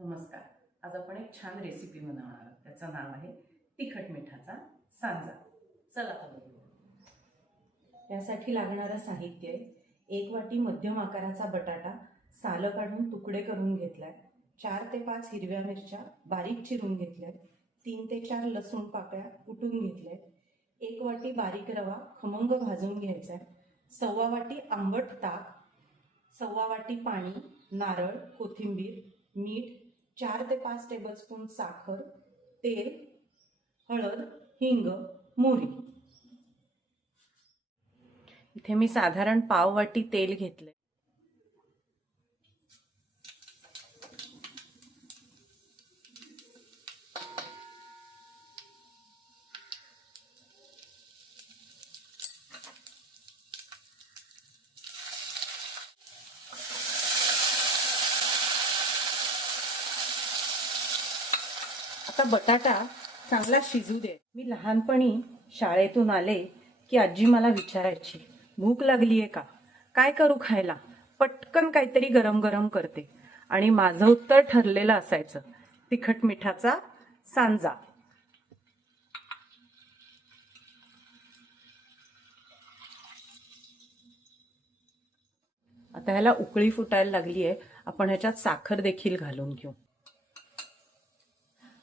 नमस्कार. आज आपण एक छान रेसिपी बनवणार आहोत. त्याचं नाव आहे तिखट मिठाचा सांजा. चला तर बघूया. त्यासाठी लागणारं साहित्य आहे 1 वाटी मध्यम आकाराचा बटाटा सालं काढून तुकडे करून घेतलाय, 4 ते 5 हिरव्या मिरच्या बारीक चिरून घेतल्यात, 3 ते 4 लसूण पाकळ्या कुटून घेतल्यात, 1 वाटी बारीक रवा खमंग भाजून घ्यायचा आहे, 1/4 वाटी आंबट ताक, 1/4 वाटी पाणी, नारळ, कोथिंबीर, मीठ, 4 ते 5 टेबलस्पून साखर, तेल, हळद, हिंग, मोहरी. इथे मी साधारण पाव वाटी तेल घेतले. आता बटाटा चांगला शिजू दे. मी लहानपणी शाळेतून आले की आजी मला विचारायची, भूक लागलीये का, काय करू खायला, पटकन काहीतरी गरम गरम करते. आणि माझं उत्तर ठरलेलं असायचं, तिखट मिठाचा सांजा. आता ह्याला उकळी फुटायला लागली आहे. आपण ह्याच्यात साखर देखील घालून घेऊ.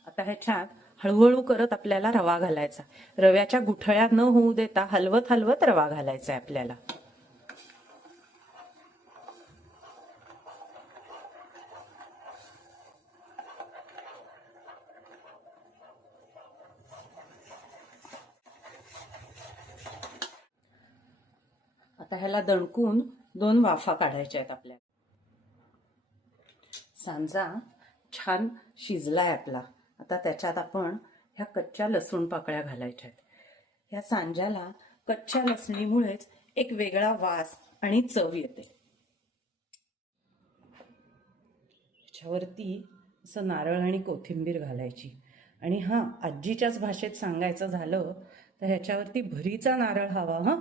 आता ह्याच्यात हळूहळू करत आपल्याला रवा घालायचा. रव्याच्या गुठळ्या न होऊ देता हलवत हलवत रवा घालायचा आहे आपल्याला. आता ह्याला दणकून 2 वाफा काढायच्या आहेत आपल्याला. सांजा छान शिजलाय आपला. आता त्याच्यात आपण ह्या कच्च्या लसूण पाकळ्या घालायच्या आहेत. ह्या सांज्याला कच्च्या लसणीमुळेच एक वेगळा वास आणि चव येते. ह्याच्यावरती असं नारळ आणि कोथिंबीर घालायची. आणि आजीच्याच भाषेत सांगायचं झालं तर ह्याच्यावरती भरीचा नारळ हवा.